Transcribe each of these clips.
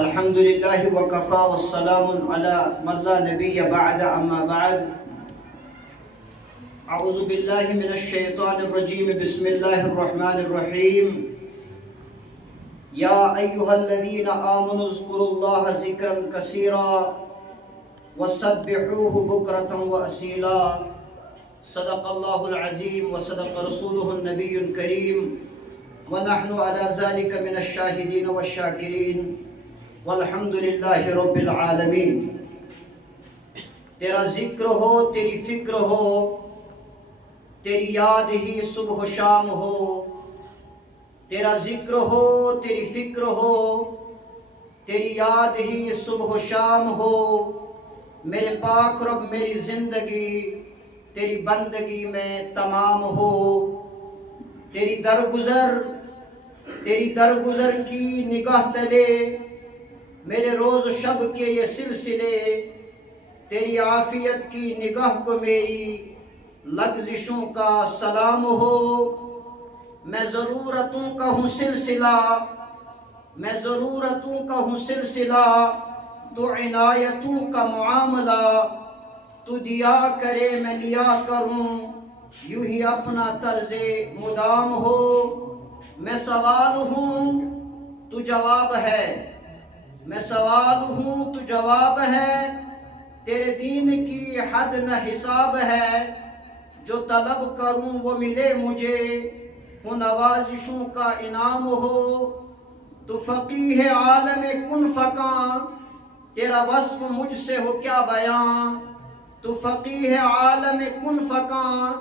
الحمد لله وكفى والسلام على من لا نبي بعد أما بعد أعوذ بالله من الشيطان الرجيم بسم الله الرحمن الرحيم يا أيها الذين آمنوا اذكروا الله ذكرا كثيرا وسبحوه بكرة وأصيلا صدق الله العظيم وصدق رسوله النبي الكريم ونحن على ذلك من الشاهدين والشاكرين والحمد للہ رب العالمین۔ تیرا ذکر ہو، تیری فکر ہو، تیری یاد ہی صبح و شام ہو۔ تیرا ذکر ہو، تیری فکر ہو، تیری یاد ہی صبح و شام ہو۔ میرے پاک رب میری زندگی تیری بندگی میں تمام ہو۔ تیری درگزر کی نگاہ تلے میرے روز شب کے یہ سلسلے، تیری عافیت کی نگاہ کو میری لغزشوں کا سلام ہو۔ میں ضرورتوں کا ہوں سلسلہ، تو عنایتوں کا معاملہ۔ تو دیا کرے میں لیا کروں، یوں ہی اپنا طرز مدام ہو۔ میں سوال ہوں تو جواب ہے، میں سوال ہوں تو جواب ہے۔ تیرے دین کی حد نہ حساب ہے، جو طلب کروں وہ ملے مجھے، وہ نوازشوں کا انعام ہو۔ تو فقیہ عالم کن فکاں، تیرا وصف مجھ سے ہو کیا بیاں۔ تو فقیہ عالم کن فکاں،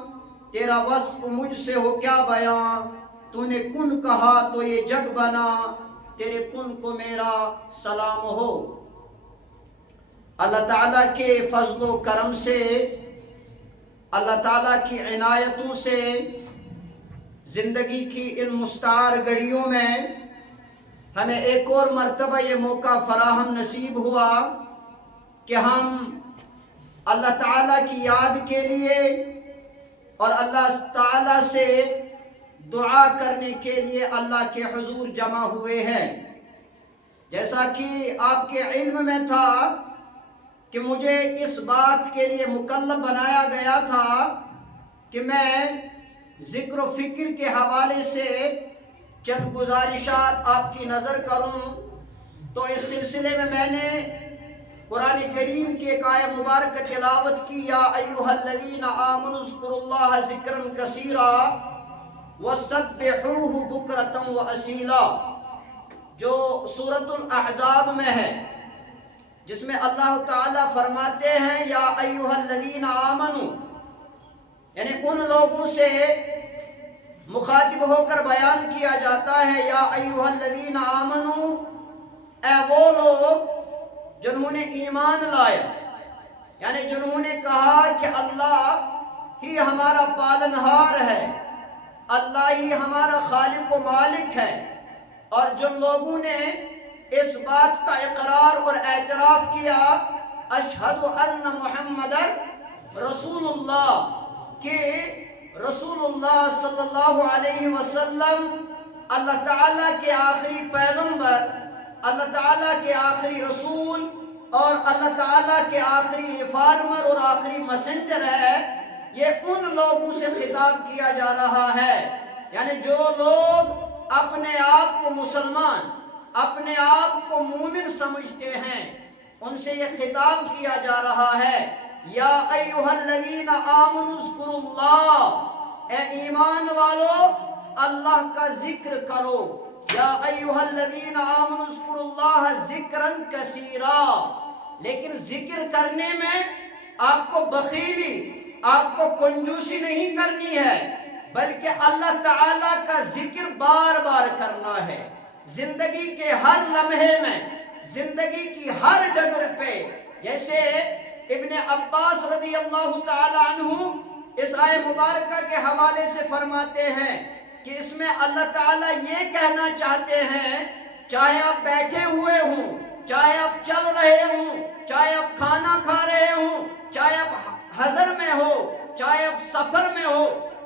تیرا وصف مجھ سے ہو کیا بیاں۔ تو نے کن کہا تو یہ جگ بنا، تیرے کن کو میرا سلام ہو۔ اللہ تعالیٰ کے فضل و کرم سے، اللہ تعالیٰ کی عنایتوں سے زندگی کی ان مستعار گھڑیوں میں ہمیں ایک اور مرتبہ یہ موقع فراہم نصیب ہوا کہ ہم اللہ تعالیٰ کی یاد کے لیے اور اللہ تعالیٰ سے دعا کرنے کے لیے اللہ کے حضور جمع ہوئے ہیں۔ جیسا کہ آپ کے علم میں تھا کہ مجھے اس بات کے لیے مکلف بنایا گیا تھا کہ میں ذکر و فکر کے حوالے سے چند گزارشات آپ کی نظر کروں، تو اس سلسلے میں نے قرآن کریم کی ایک آیت مبارکہ تلاوت کی، یا ایھا الذین آمنوا اذکروا اللہ ذکرا کثیرا وَسَبِّحُوهُ بُكْرَةً وَأَصِيلًا، جو سورۃ الاحزاب میں ہے، جس میں اللہ تعالیٰ فرماتے ہیں یا ایھا الذین آمنوا، یعنی ان لوگوں سے مخاطب ہو کر بیان کیا جاتا ہے، یا ایھا الذین آمنوا، اے وہ لوگ جنہوں نے ایمان لایا، یعنی جنہوں نے کہا کہ اللہ ہی ہمارا پالنہار ہے، اللہ ہی ہمارا خالق و مالک ہے، اور جن لوگوں نے اس بات کا اقرار اور اعتراف کیا اشہد ان محمد رسول اللہ، کہ رسول اللہ صلی اللہ علیہ وسلم اللہ تعالیٰ کے آخری پیغمبر، اللہ تعالیٰ کے آخری رسول اور اللہ تعالیٰ کے آخری فارمر اور آخری میسنجر ہے، یہ ان لوگوں سے خطاب کیا جا رہا ہے۔ یعنی جو لوگ اپنے آپ کو مسلمان، اپنے آپ کو مومن سمجھتے ہیں، ان سے یہ خطاب کیا جا رہا ہے، یا ایھا الذین آمنوا اذکروا اللہ، اے ایمان والو اللہ کا ذکر کرو، یا ایھا الذین آمنوا اذکروا اللہ ذکرا کثیرا۔ لیکن ذکر کرنے میں آپ کو بخیلی، آپ کو کنجوسی نہیں کرنی ہے، بلکہ اللہ تعالیٰ کا ذکر بار بار کرنا ہے۔ زندگی کے ہر لمحے میں، زندگی کی ہر ڈگر پہ، جیسے ابن عباس رضی اللہ تعالی عنہ اس آیت مبارکہ کے حوالے سے فرماتے ہیں کہ اس میں اللہ تعالیٰ یہ کہنا چاہتے ہیں، چاہے آپ بیٹھے ہوئے ہوں، چاہے آپ چل رہے ہوں، چاہے آپ کھانا کھا رہے ہوں، چاہے آپ حضر میں ہو، چاہے آپ سفر میں ہو،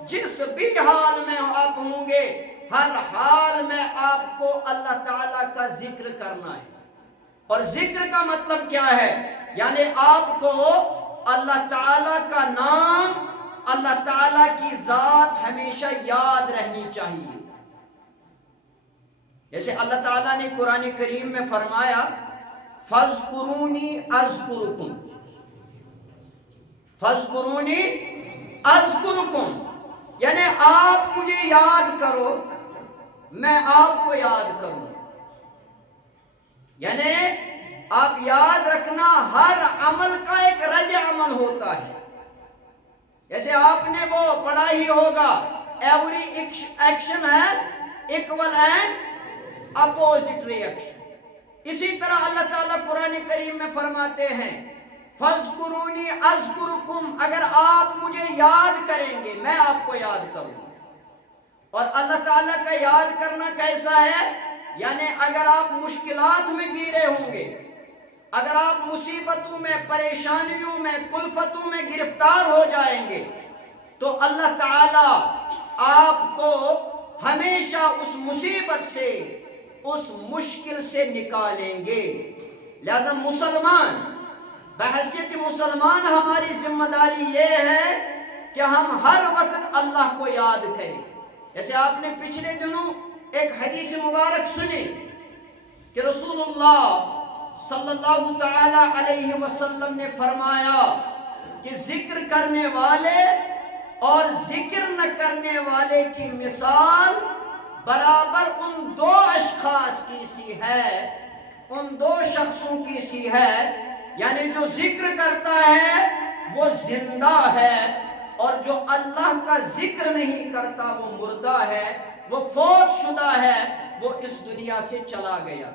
جس بھی حال میں آپ ہوں گے، ہر حال میں آپ کو اللہ تعالیٰ کا ذکر کرنا ہے. اور ذکر کا مطلب کیا ہے؟ یعنی آپ کو اللہ تعالیٰ کا نام، اللہ تعالیٰ کی ذات ہمیشہ یاد رہنی چاہیے. جیسے اللہ تعالیٰ نے قرآن کریم میں فرمایا فَاذْكُرُونِي أَذْكُرُكُمْ، فَاذْكُرُونِي أَذْكُرُكُمْ، یعنی آپ مجھے یاد کرو میں آپ کو یاد کروں. یعنی آپ یاد رکھنا ہر عمل کا ایک رد عمل ہوتا ہے. جیسے آپ نے وہ پڑھا ہی ہوگا every action has equal and opposite reaction. اسی طرح اللہ تعالیٰ قرآن کریم میں فرماتے ہیں فَاذْكُرُونِي أَذْكُرُكُمْ، اگر آپ مجھے یاد کریں گے میں آپ کو یاد کروں. اور اللہ تعالیٰ کا یاد کرنا کیسا ہے؟ یعنی اگر آپ مشکلات میں گھرے ہوں گے، اگر آپ مصیبتوں میں، پریشانیوں میں، کلفتوں میں گرفتار ہو جائیں گے تو اللہ تعالیٰ آپ کو ہمیشہ اس مصیبت سے، اس مشکل سے نکالیں گے. لہذا مسلمان، بحیثیت مسلمان ہماری ذمہ داری یہ ہے کہ ہم ہر وقت اللہ کو یاد کریں. جیسے آپ نے پچھلے دنوں ایک حدیث مبارک سنی کہ رسول اللہ صلی اللہ تعالی علیہ وسلم نے فرمایا کہ ذکر کرنے والے اور ذکر نہ کرنے والے کی مثال برابر ان دو اشخاص کی سی ہے، ان دو شخصوں کی سی ہے. یعنی جو ذکر کرتا ہے وہ زندہ ہے، اور جو اللہ کا ذکر نہیں کرتا وہ مردہ ہے، وہ فوت شدہ ہے، وہ اس دنیا سے چلا گیا.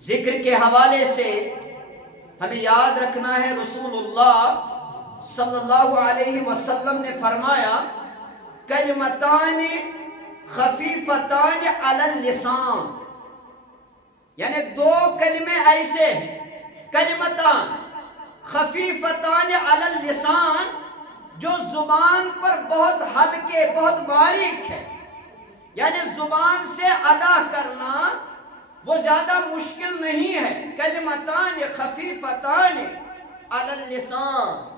ذکر کے حوالے سے ہمیں یاد رکھنا ہے رسول اللہ صلی اللہ علیہ وسلم نے فرمایا کلمتان خفیفتان علی اللسان، یعنی دو کلمے ایسے ہیں، کلمتان خفیفتان علی اللسان، جو زبان پر بہت ہلکے، بہت باریک ہے. یعنی زبان سے ادا کرنا وہ زیادہ مشکل نہیں ہے. کلمتان خفیفتان علی اللسان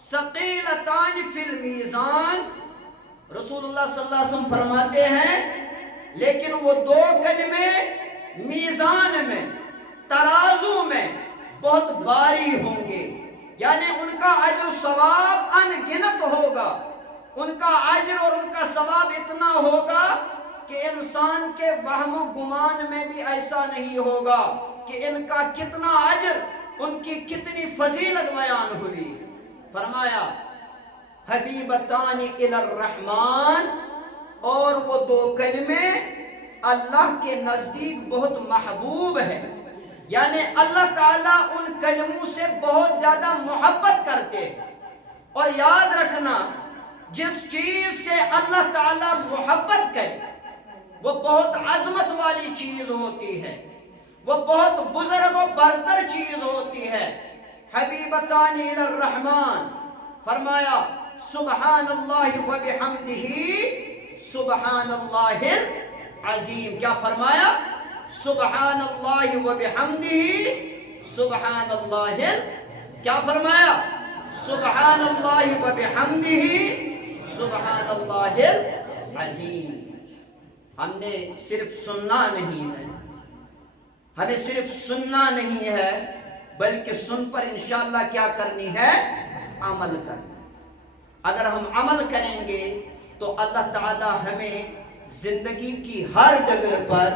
ثقیلتان فی المیزان، رسول اللہ صلی اللہ علیہ وسلم فرماتے ہیں لیکن وہ دو کلمے میزان میں، ترازو میں بہت بھاری ہوں گے. یعنی ان کا اجر و ثواب ان گنت ہوگا، ان کا اجر اور ان کا ثواب اتنا ہوگا کہ انسان کے وہم و گمان میں بھی ایسا نہیں ہوگا کہ ان کا کتنا اجر، ان کی کتنی فضیلت بیان ہوئی. فرمایا حبیبتان الی الرحمن، اور وہ دو کلمے اللہ کے نزدیک بہت محبوب ہے. یعنی اللہ تعالیٰ ان کلموں سے بہت زیادہ محبت کرتے ہیں. اور یاد رکھنا جس چیز سے اللہ تعالیٰ محبت کرے وہ بہت عظمت والی چیز ہوتی ہے، وہ بہت بزرگ و برتر چیز ہوتی ہے. حبیبتان الی الرحمن، فرمایا سبحان اللہ و بحمدہ سبحان اللہ العظیم. کیا فرمایا؟ سبحان اللہ و بحمدہ سبحان اللہ، کیا فرمایا؟ سبحان اللہ و بحمدہ سبحان اللہ العظیم. ہم نے صرف سننا نہیں ہے، ہمیں صرف سننا نہیں ہے بلکہ سن پر انشاءاللہ کیا کرنی ہے؟ عمل کرنا. اگر ہم عمل کریں گے تو اللہ تعالی ہمیں زندگی کی ہر ڈگر پر،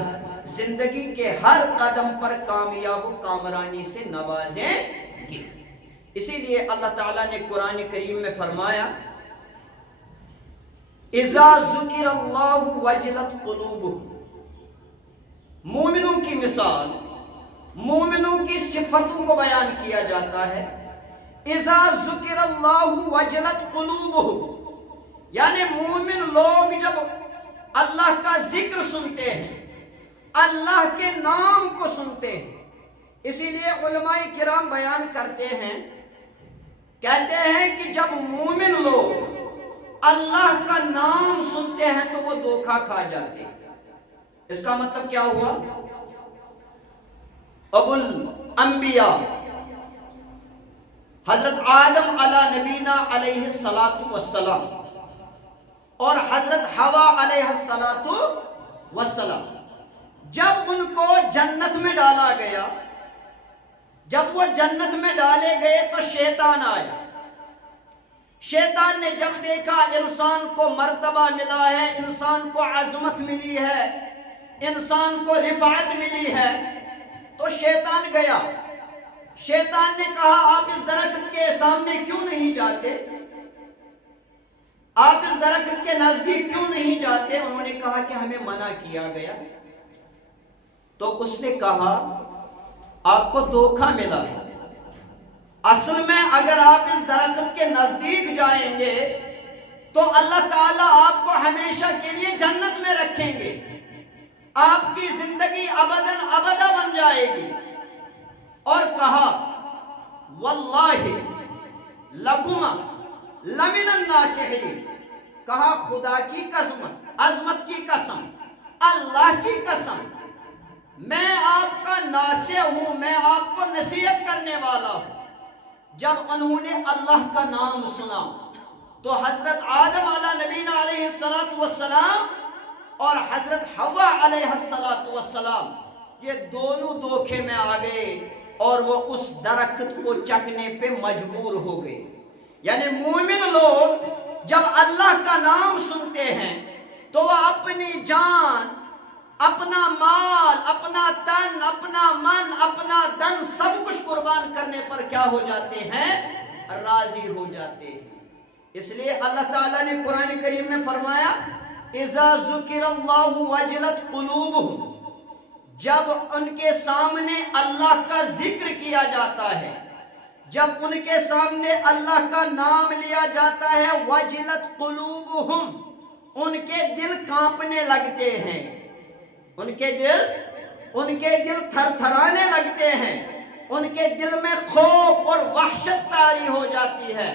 زندگی کے ہر قدم پر کامیاب و کامرانی سے نوازیں گے. اسی لیے اللہ تعالیٰ نے قرآن کریم میں فرمایا اذا ذکر اللہ وجلت قلوبہم. مومنوں کی مثال، مومنوں کی صفتوں کو بیان کیا جاتا ہے. اذا ذکر اللہ وجلت قلوبہم، یعنی مومن لوگ جب اللہ کا ذکر سنتے ہیں، اللہ کے نام کو سنتے ہیں. اسی لیے علماء کرام بیان کرتے ہیں، کہتے ہیں کہ جب مومن لوگ اللہ کا نام سنتے ہیں تو وہ دھوکہ کھا جاتے ہیں۔ اس کا مطلب کیا ہوا؟ ابو الانبیاء حضرت آدم علی نبینا علیہ السلام اور حضرت حوا علیہ السلام، جب ان کو جنت میں ڈالا گیا، جب وہ جنت میں ڈالے گئے تو شیطان آیا۔ شیطان نے جب دیکھا انسان کو مرتبہ ملا ہے، انسان کو عظمت ملی ہے، انسان کو رفعت ملی ہے، تو شیطان گیا۔ شیطان نے کہا آپ اس درخت کے سامنے کیوں نہیں جاتے؟ آپ اس درخت کے نزدیک کیوں نہیں جاتے؟ انہوں نے کہا کہ ہمیں منع کیا گیا۔ تو اس نے کہا آپ کو دھوکہ ملا ہے، اصل میں اگر آپ اس درخت کے نزدیک جائیں گے تو اللہ تعالیٰ آپ کو ہمیشہ کے لیے جنت میں رکھیں گے، آپ کی زندگی ابداً ابدا بن جائے گی۔ اور کہا واللہ لکما لمن الناصحین، کہا خدا کی قسم، عظمت کی قسم، اللہ کی قسم، میں آپ کا ناصح ہوں، میں آپ کو نصیحت کرنے والا ہوں۔ جب انہوں نے اللہ کا نام سنا تو حضرت آدم علی نبینا علیہ السلام اور حضرت حوا علیہ السلام یہ دونوں دھوکے میں آ گئے اور وہ اس درخت کو چکنے پہ مجبور ہو گئے۔ یعنی مومن لوگ جب اللہ کا نام سنتے ہیں تو وہ اپنی جان، اپنا مال، اپنا تن، اپنا من، اپنا دن سب کچھ قربان کرنے پر کیا ہو جاتے ہیں؟ راضی ہو جاتے ہیں۔ اس لیے اللہ تعالیٰ نے قرآن کریم میں فرمایا اذا ذکر اللہ وجلت قلوبہم، جب ان کے سامنے اللہ کا ذکر کیا جاتا ہے، جب ان کے سامنے اللہ کا نام لیا جاتا ہے، وجلت قلوبہم، ان کے دل کانپنے لگتے ہیں، ان کے دل تھر تھرانے لگتے ہیں، ان کے دل میں خوف اور وحشت طاری ہو جاتی ہے۔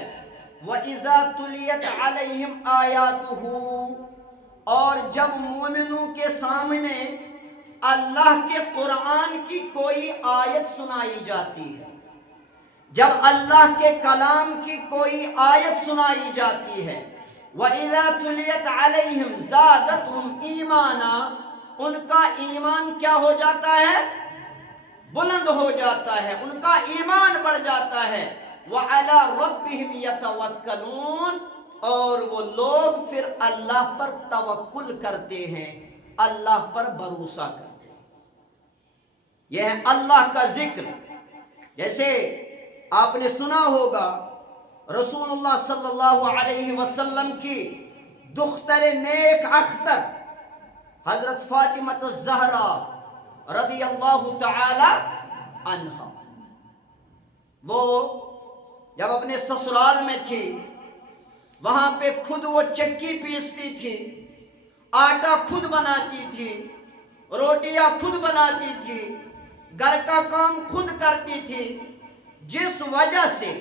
وَإِذَا تُلِيَتْ عَلَيْهِمْ آيَاتُهُ، اور جب مومنوں کے سامنے اللہ کے قرآن کی کوئی آیت سنائی جاتی ہے، جب اللہ کے کلام کی کوئی آیت سنائی جاتی ہے، وَإِذَا تُلِيَتْ عَلَيْهِمْ زَادَتْهُمْ إِيمَانًا، ان کا ایمان کیا ہو جاتا ہے؟ بلند ہو جاتا ہے، ان کا ایمان بڑھ جاتا ہے۔ وَعَلَىٰ رَبِّهِمْ يَتَوَكَّلُونَ، اور وہ لوگ پھر اللہ پر توکل کرتے ہیں، اللہ پر بھروسہ کرتے ہیں۔ یہ ہے اللہ کا ذکر۔ جیسے آپ نے سنا ہوگا رسول اللہ صلی اللہ علیہ وسلم کی دختر نیک اختر حضرت فاطمہ الزہرا رضی اللہ تعالی عنہا، وہ جب اپنے سسرال میں تھی وہاں پہ خود وہ چکی پیستی تھی، آٹا خود بناتی تھی، روٹیاں خود بناتی تھی، گھر کا کام خود کرتی تھی، جس وجہ سے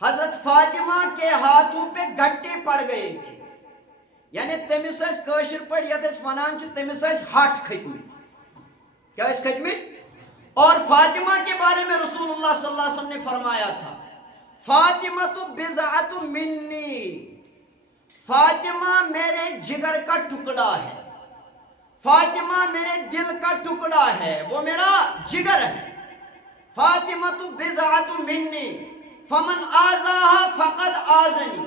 حضرت فاطمہ کے ہاتھوں پہ گھٹی پڑ گئی تھی۔ یعنی تمس کاشر پڑ یتس ونان تمس ہٹ کھتمت، کیا اس کھتمت؟ اور فاطمہ کے بارے میں رسول اللہ صلی اللہ علیہ وسلم نے فرمایا تھا فاطمہ تو بضعۃ منی، فاطمہ میرے جگر کا ٹکڑا ہے، فاطمہ میرے دل کا ٹکڑا ہے، وہ میرا جگر ہے۔ فاطمہ تو بضعۃ منی فمن آذاہا فقد آذنی،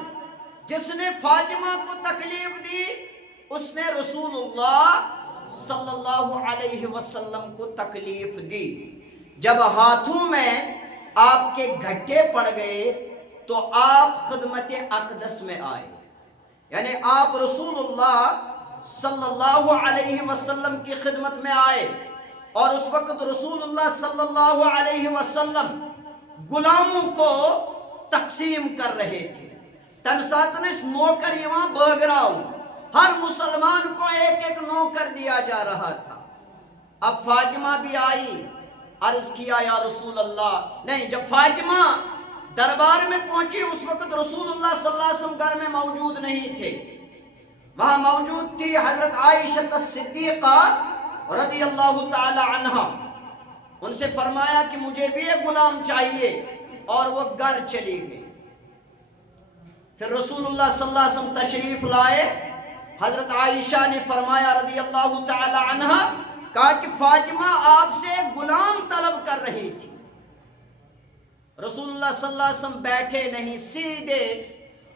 جس نے فاطمہ کو تکلیف دی اس نے رسول اللہ صلی اللہ علیہ وسلم کو تکلیف دی۔ جب ہاتھوں میں آپ کے گھٹے پڑ گئے تو آپ خدمت اقدس میں آئے، یعنی آپ رسول اللہ صلی اللہ علیہ وسلم کی خدمت میں آئے، اور اس وقت رسول اللہ صلی اللہ علیہ وسلم غلاموں کو تقسیم کر رہے تھے۔ تم ساتھ نے اس نوکر یہاں بغراؤ، ہر مسلمان کو ایک ایک نوکر دیا جا رہا تھا۔ اب فاطمہ بھی آئی، عرض کیا یا رسول اللہ، نہیں، جب فاطمہ دربار میں پہنچی، اس وقت رسول اللہ صلی اللہ علیہ وسلم گھر میں موجود نہیں تھے، وہاں موجود تھی حضرت عائشہ صدیقہ رضی اللہ تعالی عنہا۔ ان سے فرمایا کہ مجھے بھی ایک غلام چاہیے، اور وہ گھر چلی گئی۔ پھر رسول اللہ صلی اللہ علیہ وسلم تشریف لائے، حضرت عائشہ نے فرمایا رضی اللہ تعالی عنہا، کہا کہ فاطمہ آپ سے ایک غلام طلب کر رہی تھی۔ رسول اللہ صلی اللہ علیہ وسلم بیٹھے نہیں، سیدھے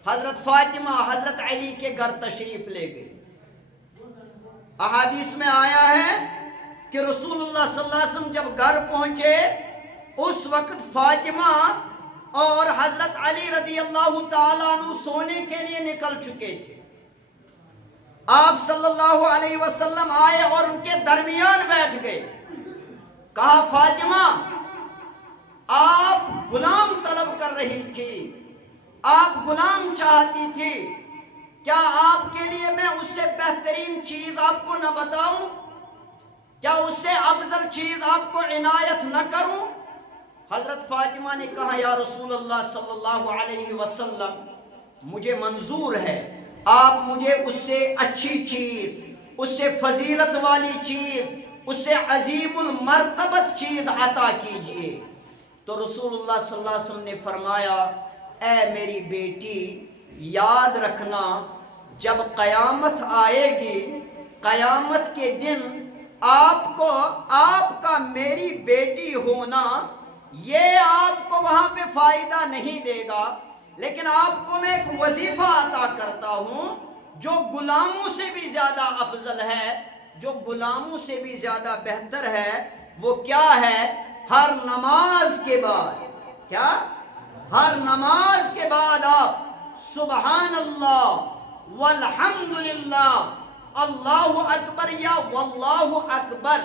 حضرت فاطمہ حضرت علی کے گھر تشریف لے گئی۔ احادیث میں آیا ہے کہ رسول اللہ صلی اللہ علیہ وسلم جب گھر پہنچے، اس وقت فاطمہ اور حضرت علی رضی اللہ تعالیٰ عنہ سونے کے لیے نکل چکے تھے۔ آپ صلی اللہ علیہ وسلم آئے اور ان کے درمیان بیٹھ گئے، کہا فاطمہ آپ غلام طلب کر رہی تھی، آپ غلام چاہتی تھی، کیا آپ کے لیے میں اس سے بہترین چیز آپ کو نہ بتاؤں؟ کیا اس سے افضل چیز آپ کو عنایت نہ کروں؟ حضرت فاطمہ نے کہا یا رسول اللہ صلی اللہ علیہ وسلم، مجھے منظور ہے، آپ مجھے اس سے اچھی چیز، اس سے فضیلت والی چیز، اس سے عظیم المرتبت چیز عطا کیجئے۔ تو رسول اللہ صلی اللہ علیہ وسلم نے فرمایا اے میری بیٹی، یاد رکھنا جب قیامت آئے گی، قیامت کے دن آپ کا میری بیٹی ہونا یہ آپ کو وہاں پہ فائدہ نہیں دے گا، لیکن آپ کو میں ایک وظیفہ عطا کرتا ہوں جو غلاموں سے بھی زیادہ افضل ہے، جو غلاموں سے بھی زیادہ بہتر ہے۔ وہ کیا ہے؟ ہر نماز کے بعد، کیا؟ ہر نماز کے بعد آپ سبحان اللہ والحمدللہ اللہ اکبر یا واللہ اکبر،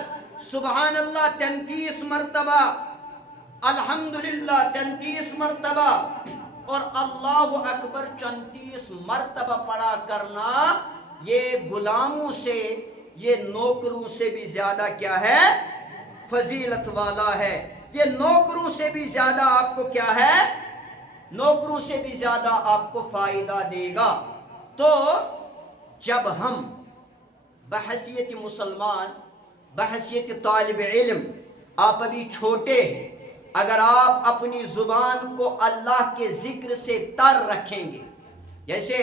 سبحان اللہ 33 مرتبہ، الحمدللہ 33 مرتبہ اور اللہ اکبر 34 مرتبہ پڑھا کرنا، یہ غلاموں سے، یہ نوکروں سے بھی زیادہ کیا ہے؟ فضیلت والا ہے۔ یہ نوکروں سے بھی زیادہ آپ کو کیا ہے؟ نوکروں سے بھی زیادہ آپ کو فائدہ دے گا۔ تو جب ہم بحیثیت مسلمان، بحیثیت طالب علم، آپ ابھی چھوٹے ہیں، اگر آپ اپنی زبان کو اللہ کے ذکر سے تر رکھیں گے، جیسے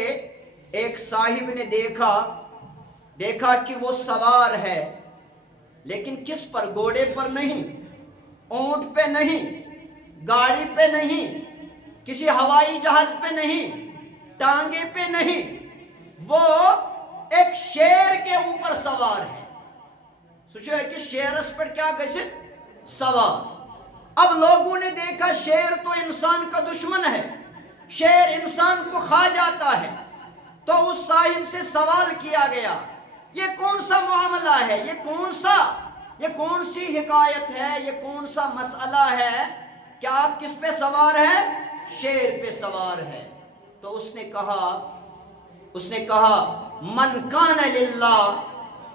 ایک صاحب نے دیکھا کہ وہ سوار ہے، لیکن کس پر؟ گھوڑے پر نہیں، اونٹ پہ نہیں، گاڑی پہ نہیں، کسی ہوائی جہاز پہ نہیں، ٹانگے پہ نہیں، وہ ایک شیر کے اوپر سوار ہے۔ سوچو ہے کہ شیر اس پر کیا کیسے سوار۔ اب لوگوں نے دیکھا شیر تو انسان کا دشمن ہے، شیر انسان کو کھا جاتا ہے، تو اس صاحب سے سوال کیا گیا یہ کون سا معاملہ ہے، یہ کون سی حکایت ہے، یہ کون سا مسئلہ ہے کہ آپ کس پہ سوار ہیں؟ شیر پہ سوار ہے۔ تو اس نے کہا من کان للہ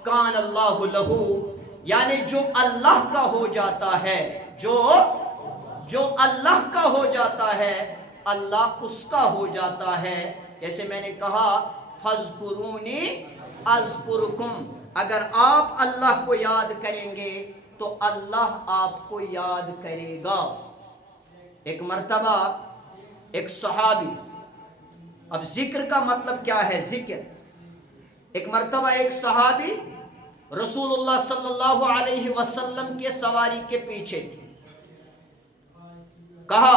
کان اللہ لہو، یعنی جو اللہ کا ہو جاتا ہے، جو اللہ کا ہو جاتا ہے اللہ اس کا ہو جاتا ہے۔ جیسے میں نے کہا فَاذْكُرُونِي أَذْكُرْكُمْ، اگر آپ اللہ کو یاد کریں گے تو اللہ آپ کو یاد کرے گا۔ ایک مرتبہ ایک صحابی، اب ذکر کا مطلب کیا ہے؟ ذکر۔ ایک مرتبہ ایک صحابی رسول اللہ صلی اللہ علیہ وسلم کے سواری کے پیچھے تھے، کہا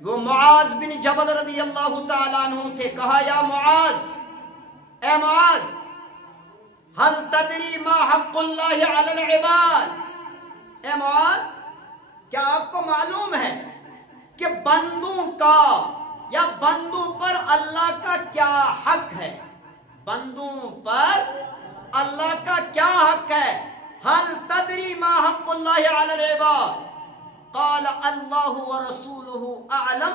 وہ معاذ بن جبل رضی اللہ تعالیٰ عنہ تھے، کہا یا معاذ، اے معاذ، هل تدری ما حق اللہ علی العباد، اے معاذ کیا آپ کو معلوم ہے کہ بندوں کا یا بندوں پر اللہ کا کیا حق ہے؟ بندوں پر اللہ کا کیا حق ہے؟ هل تدری ما حق اللہ علی العباد؟ قال اللہ ورسولہ اعلم۔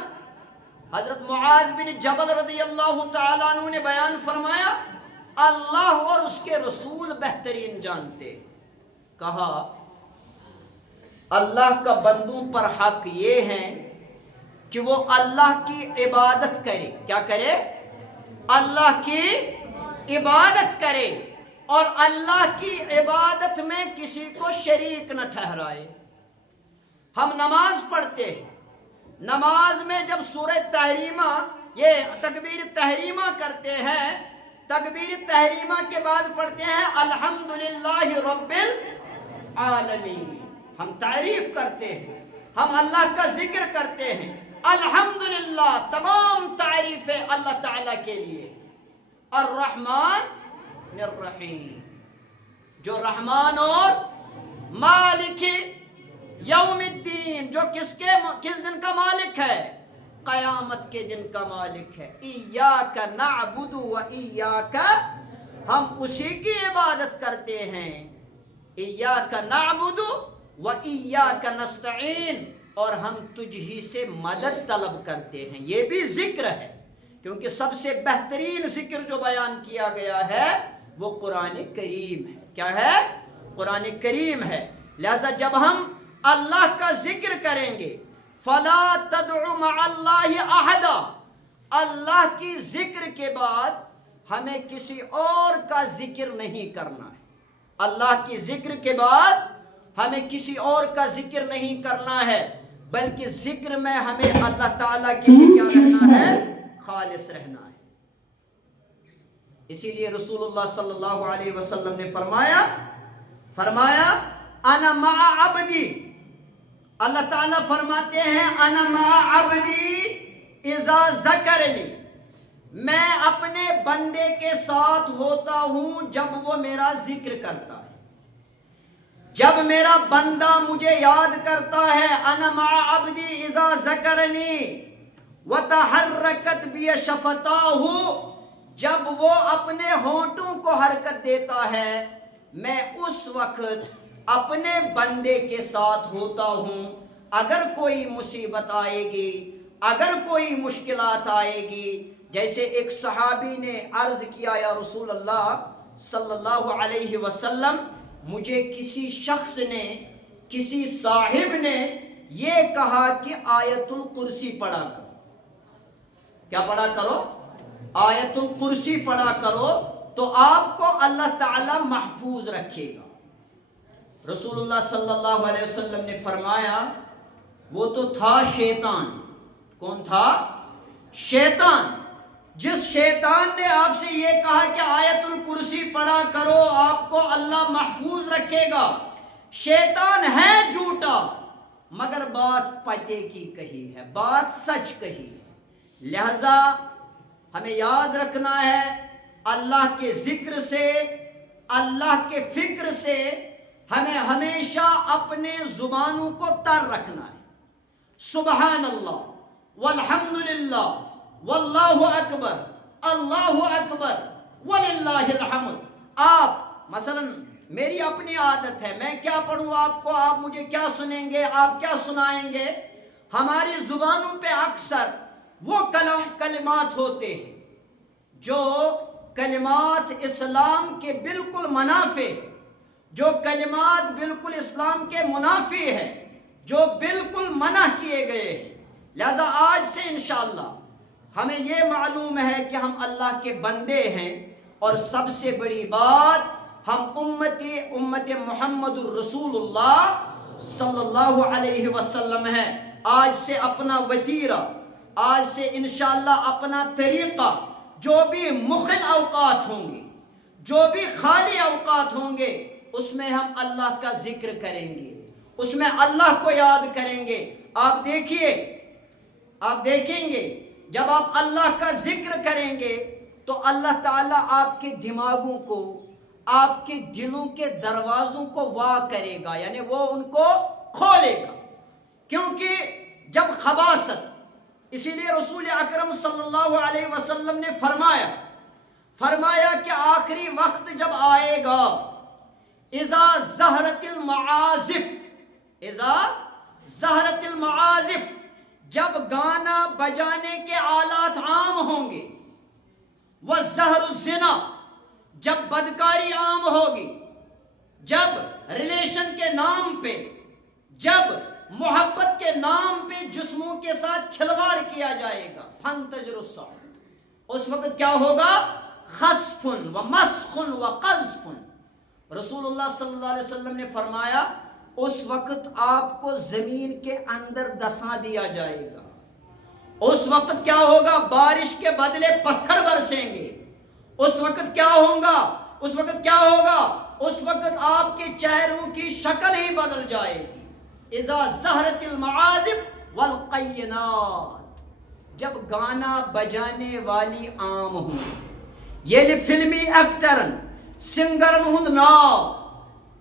حضرت معاذ بن جبل رضی اللہ تعالیٰ عنہ نے بیان فرمایا اللہ اور اس کے رسول بہترین جانتے۔ کہا اللہ کا بندوں پر حق یہ ہے کہ وہ اللہ کی عبادت کرے. کیا کرے؟ اللہ کی عبادت کرے، اور اللہ کی عبادت میں کسی کو شریک نہ ٹھہرائے. ہم نماز پڑھتے ہیں، نماز میں جب سورہ تحریمہ یہ تکبیر تحریمہ کرتے ہیں، تکبیر تحریمہ کے بعد پڑھتے ہیں الحمدللہ رب العالمین. ہم تعریف کرتے ہیں، ہم اللہ کا ذکر کرتے ہیں. الحمدللہ تمام تعریفیں اللہ تعالیٰ کے لیے. الرحمن الرحیم، جو رحمان اور مالک یوم الدین، جو کس دن کا مالک ہے؟ قیامت کے دن کا مالک ہے. ایاک نعبد و ایاک، ہم اسی کی عبادت کرتے ہیں. ایاک نعبد و ایاک نستعین، اور ہم تجھ ہی سے مدد طلب کرتے ہیں. یہ بھی ذکر ہے، کیونکہ سب سے بہترین ذکر جو بیان کیا گیا ہے وہ قرآن کریم ہے. کیا ہے؟ قرآن کریم ہے. لہذا جب ہم اللہ کا ذکر کریں گے، فلا تدع مع اللہ احدا، اللہ کی ذکر کے بعد ہمیں کسی اور کا ذکر نہیں کرنا ہے. اللہ کی ذکر کے بعد ہمیں کسی اور کا ذکر نہیں کرنا ہے، بلکہ ذکر میں ہمیں اللہ تعالیٰ کے لیے کیا رہنا ہے؟ خالص رہنا ہے. اسی لیے رسول اللہ صلی اللہ علیہ وسلم نے فرمایا انا مع عبدی، اللہ تعالیٰ فرماتے ہیں انا مع عبدی اذا ذکرنی، میں اپنے بندے کے ساتھ ہوتا ہوں جب وہ میرا ذکر کرتا ہے. جب میرا بندہ مجھے یاد کرتا ہے، انا مع عبدی اذا ذکرنی وتحرکت بی شفتاہ، جب وہ اپنے ہونٹوں کو حرکت دیتا ہے، میں اس وقت اپنے بندے کے ساتھ ہوتا ہوں. اگر کوئی مصیبت آئے گی، اگر کوئی مشکلات آئے گی، جیسے ایک صحابی نے عرض کیا یا رسول اللہ صلی اللہ علیہ وسلم، مجھے کسی شخص نے، کسی صاحب نے یہ کہا کہ آیت الکرسی پڑھا کرو. کیا پڑھا کرو؟ آیت الکرسی پڑھا کرو تو آپ کو اللہ تعالی محفوظ رکھے گا. رسول اللہ صلی اللہ علیہ وسلم نے فرمایا وہ تو تھا شیطان. کون تھا؟ شیطان. جس شیطان نے آپ سے یہ کہا کہ آیت الکرسی پڑھا کرو آپ کو اللہ محفوظ رکھے گا، شیطان ہے جھوٹا، مگر بات پتے کی کہی ہے، بات سچ کہی ہے. لہذا ہمیں یاد رکھنا ہے، اللہ کے ذکر سے، اللہ کے فکر سے ہمیں ہمیشہ اپنے زبانوں کو تر رکھنا ہے. سبحان اللہ والحمدللہ واللہ اکبر، اللہ اکبر وللہ الحمد. آپ مثلا، میری اپنی عادت ہے، میں کیا پڑھوں آپ کو، آپ مجھے کیا سنیں گے، آپ کیا سنائیں گے. ہماری زبانوں پہ اکثر وہ کلمات ہوتے ہیں جو کلمات اسلام کے بالکل منافی، جو کلمات بالکل اسلام کے منافی ہے، جو بالکل منع کیے گئے ہیں. لہذا آج سے انشاءاللہ ہمیں یہ معلوم ہے کہ ہم اللہ کے بندے ہیں، اور سب سے بڑی بات ہم امت محمد الرسول اللہ صلی اللہ علیہ وسلم ہیں. آج سے اپنا وتیرہ، آج سے انشاءاللہ اپنا طریقہ، جو بھی مخل اوقات ہوں گے، جو بھی خالی اوقات ہوں گے، اس میں ہم اللہ کا ذکر کریں گے، اس میں اللہ کو یاد کریں گے. آپ دیکھیں گے جب آپ اللہ کا ذکر کریں گے تو اللہ تعالیٰ آپ کے دماغوں کو، آپ کے دلوں کے دروازوں کو وا کرے گا، یعنی وہ ان کو کھولے گا. کیونکہ جب خباثت، اسی لیے رسول اکرم صلی اللہ علیہ وسلم نے فرمایا کہ آخری وقت جب آئے گا، اذا ظہرت المعازف، جب گانا بجانے کے آلات عام ہوں گے، وَالزَّهْرُ الزِّنَا، جب بدکاری عام ہوگی، جب ریلیشن کے نام پہ، جب محبت کے نام پہ جسموں کے ساتھ کھلواڑ کیا جائے گا. فانتظر الساعہ، اس وقت کیا ہوگا؟ خسف و مسخ و قذف. رسول اللہ صلی اللہ علیہ وسلم نے فرمایا اس وقت آپ کو زمین کے اندر دسا دیا جائے گا. اس وقت کیا ہوگا؟ بارش کے بدلے پتھر برسیں گے. اس وقت کیا ہوگا؟ اس وقت کیا ہوگا؟ اس وقت آپ کے چہروں کی شکل ہی بدل جائے گی. اذا زہرت المعازف والقینات، جب گانا بجانے والی عام ہوں. یہ فلمی ایکٹرن سنگرن ہند ناو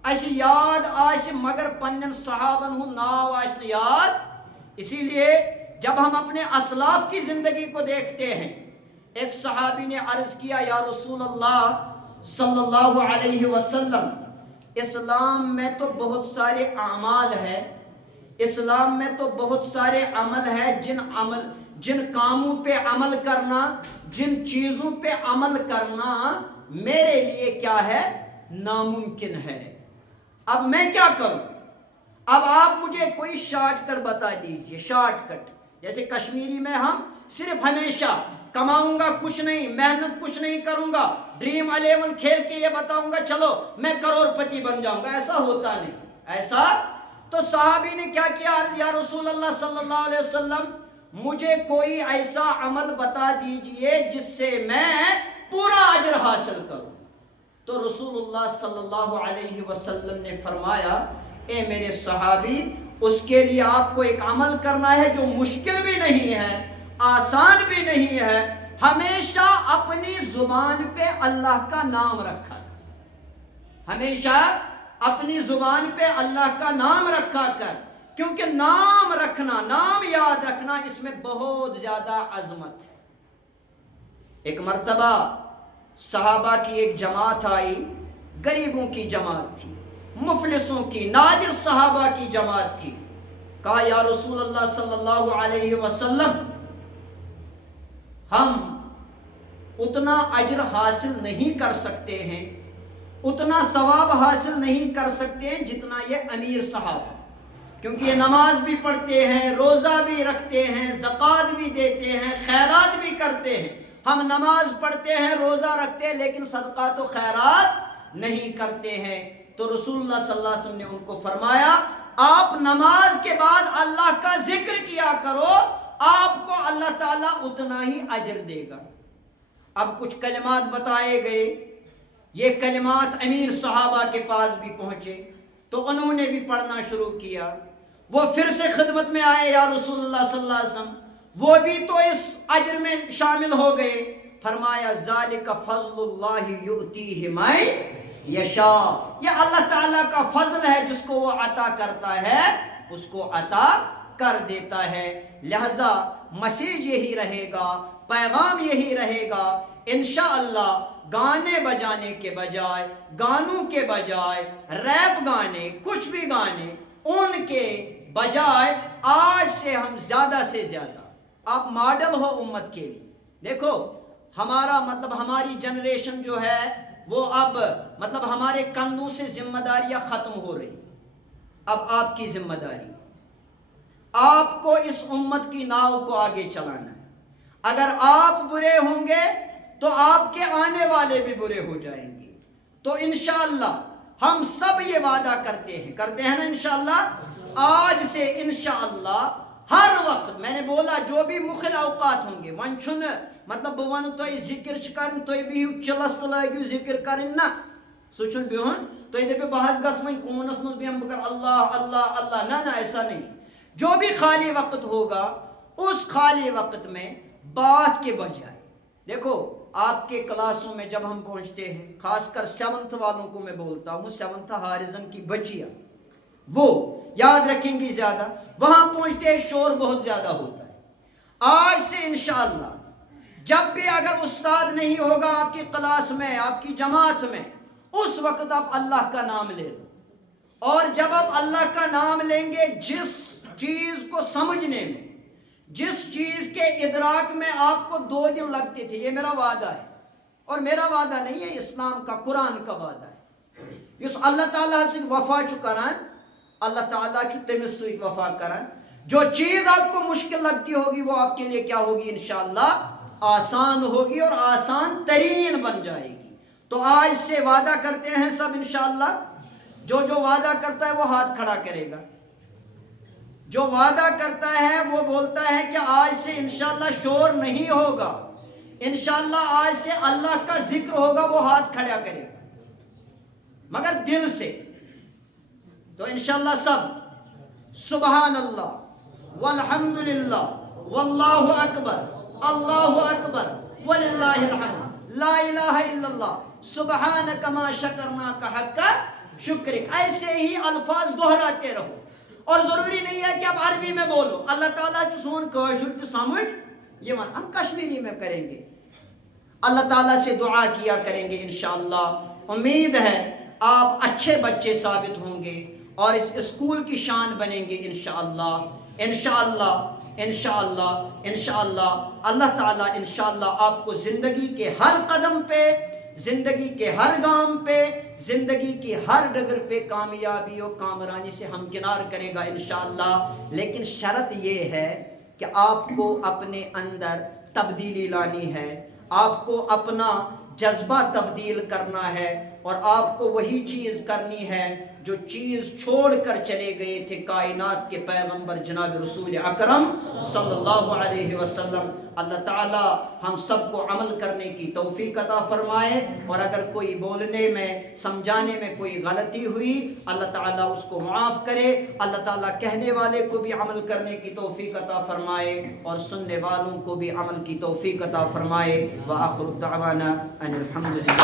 اس یاد آس مگر پنن صحابن ہند ناو آس نہ یاد. اسی لیے جب ہم اپنے اسلاف کی زندگی کو دیکھتے ہیں، ایک صحابی نے عرض کیا یا رسول اللہ صلی اللہ علیہ وسلم، اسلام میں تو بہت سارے اعمال ہیں، اسلام میں تو بہت سارے عمل ہیں، جن کاموں پہ عمل کرنا، جن چیزوں پہ عمل کرنا میرے لیے کیا ہے؟ ناممکن ہے. اب میں کیا کروں؟ اب آپ مجھے کوئی شارٹ کٹ بتا دیجئے. شارٹ کٹ جیسے کشمیری میں ہم صرف ہمیشہ کماؤں گا کچھ نہیں، محنت کچھ نہیں کروں گا، ڈریم 11 کھیل کے یہ بتاؤں گا چلو میں کروڑ پتی بن جاؤں گا. ایسا ہوتا نہیں. ایسا تو صحابی نے کیا کیا؟ عرض یا رسول اللہ صلی اللہ علیہ وسلم مجھے کوئی ایسا عمل بتا دیجئے جس سے میں پورا اجر حاصل کروں. تو رسول اللہ صلی اللہ علیہ وسلم نے فرمایا اے میرے صحابی، اس کے لیے آپ کو ایک عمل کرنا ہے جو مشکل بھی نہیں ہے، آسان بھی نہیں ہے. ہمیشہ اپنی زبان پہ اللہ کا نام رکھا. ہمیشہ اپنی زبان پہ اللہ کا نام رکھا کر، کیونکہ نام رکھنا، نام یاد رکھنا، اس میں بہت زیادہ عظمت ہے. ایک مرتبہ صحابہ کی ایک جماعت آئی، غریبوں کی جماعت تھی، مفلسوں کی، نادر صحابہ کی جماعت تھی. کہا یا رسول اللہ صلی اللہ علیہ وسلم ہم اتنا اجر حاصل نہیں کر سکتے ہیں، اتنا ثواب حاصل نہیں کر سکتے ہیں جتنا یہ امیر صاحب، کیونکہ یہ نماز بھی پڑھتے ہیں، روزہ بھی رکھتے ہیں، زکوٰۃ بھی دیتے ہیں، خیرات بھی کرتے ہیں. ہم نماز پڑھتے ہیں، روزہ رکھتے ہیں، لیکن صدقات و خیرات نہیں کرتے ہیں. تو رسول اللہ صلی اللہ علیہ وسلم نے ان کو فرمایا آپ نماز کے بعد اللہ کا ذکر کیا کرو، آپ کو اللہ تعالیٰ اتنا ہی اجر دے گا. اب کچھ کلمات بتائے گئے. یہ کلمات امیر صحابہ کے پاس بھی پہنچے تو انہوں نے بھی پڑھنا شروع کیا. وہ پھر سے خدمت میں آئے یا رسول اللہ صلی اللہ علیہ وسلم، وہ بھی تو اس اجر میں شامل ہو گئے. فرمایا ذالک فضل اللہ یؤتیہ من یشاء، یہ اللہ تعالیٰ کا فضل ہے، جس کو وہ عطا کرتا ہے اس کو عطا کر دیتا ہے. لہذا مسیج یہی رہے گا، پیغام یہی رہے گا انشاءاللہ. گانے بجانے کے بجائے، گانوں کے بجائے، ریپ گانے، کچھ بھی گانے، ان کے بجائے آج سے ہم زیادہ سے زیادہ، آپ ماڈل ہو امت کے لیے. دیکھو ہمارا ہماری جنریشن جو ہے وہ اب ہمارے کندھوں سے ذمہ داریاں ختم ہو رہی. اب آپ کی ذمہ داری، آپ کو اس امت کی ناؤ کو آگے چلانا ہے. اگر آپ برے ہوں گے تو آپ کے آنے والے بھی برے ہو جائیں گے. تو انشاءاللہ ہم سب یہ وعدہ کرتے ہیں نا انشاءاللہ. آج سے انشاءاللہ ہر وقت میں نے بولا جو بھی مخل اوقات ہوں گے ون چھن بہن تو ذکر کرن تو بہو چلس تو لگو ذکر کرن نا سہ چھن بہن تو دپو بہت گھس وی کونس مز بہم بہ کر اللہ اللہ اللہ، نہ ایسا نہیں. جو بھی خالی وقت ہوگا اس خالی وقت میں بات کے بجائے، دیکھو آپ کے کلاسوں میں جب ہم پہنچتے ہیں، خاص کر 7th والوں کو میں بولتا ہوں، 7th ہارزن کی بچیاں وہ یاد رکھیں گی زیادہ، وہاں پہنچتے ہیں شور بہت زیادہ ہوتا ہے. آج سے انشاءاللہ جب بھی اگر استاد نہیں ہوگا آپ کی کلاس میں، آپ کی جماعت میں، اس وقت آپ اللہ کا نام لے لو. اور جب آپ اللہ کا نام لیں گے، جس چیز کو سمجھنے میں، جس چیز کے ادراک میں آپ کو 2 دن لگتے تھے، یہ میرا وعدہ ہے، اور میرا وعدہ نہیں ہے، اسلام کا، قرآن کا وعدہ ہے. اس اللہ تعالیٰ سے وفا چکران اللہ تعالیٰ چھو تمس سۭتۍ وفا کران. جو چیز آپ کو مشکل لگتی ہوگی وہ آپ کے لیے کیا ہوگی انشاءاللہ آسان ہوگی اور آسان ترین بن جائے گی. تو آج سے وعدہ کرتے ہیں سب انشاءاللہ. جو وعدہ کرتا ہے وہ ہاتھ کھڑا کرے گا. جو وعدہ کرتا ہے وہ بولتا ہے کہ آج سے انشاءاللہ شور نہیں ہوگا, انشاءاللہ آج سے اللہ کا ذکر ہوگا, وہ ہاتھ کھڑا کرے گا مگر دل سے. تو انشاءاللہ سب سبحان اللہ والحمدللہ واللہ اکبر اللہ اکبر وللہ الحمد لا الہ الا اللہ سبحانک ما شکرناک حق شکرک. ایسے ہی الفاظ دہراتے رہو. اور ضروری نہیں ہے کہ آپ عربی میں بولو. اللہ تعالیٰ چھ سون کاشر تو سمجھ یہ ہم کشمیری میں کریں گے. اللہ تعالیٰ سے دعا کیا کریں گے انشاءاللہ. امید ہے آپ اچھے بچے ثابت ہوں گے اور اس اسکول کی شان بنیں گے انشاءاللہ. انشاءاللہ انشاءاللہ انشاءاللہ اللہ تعالیٰ انشاءاللہ آپ کو زندگی کے ہر قدم پہ, زندگی کے ہر گام پہ, زندگی کی ہر ڈگر پہ کامیابی و کامرانی سے ہمکنار کرے گا انشاءاللہ. لیکن شرط یہ ہے کہ آپ کو اپنے اندر تبدیلی لانی ہے, آپ کو اپنا جذبہ تبدیل کرنا ہے اور آپ کو وہی چیز کرنی ہے جو چیز چھوڑ کر چلے گئے تھے کائنات کے پیغمبر جناب رسول اکرم صلی اللہ علیہ وسلم. اللہ تعالی ہم سب کو عمل کرنے کی توفیق عطا فرمائے, اور اگر کوئی بولنے میں سمجھانے میں کوئی غلطی ہوئی اللہ تعالیٰ اس کو معاف کرے. اللہ تعالیٰ کہنے والے کو بھی عمل کرنے کی توفیق عطا فرمائے اور سننے والوں کو بھی عمل کی توفیق عطا فرمائے. وآخر دعوانا ان الحمد للہ.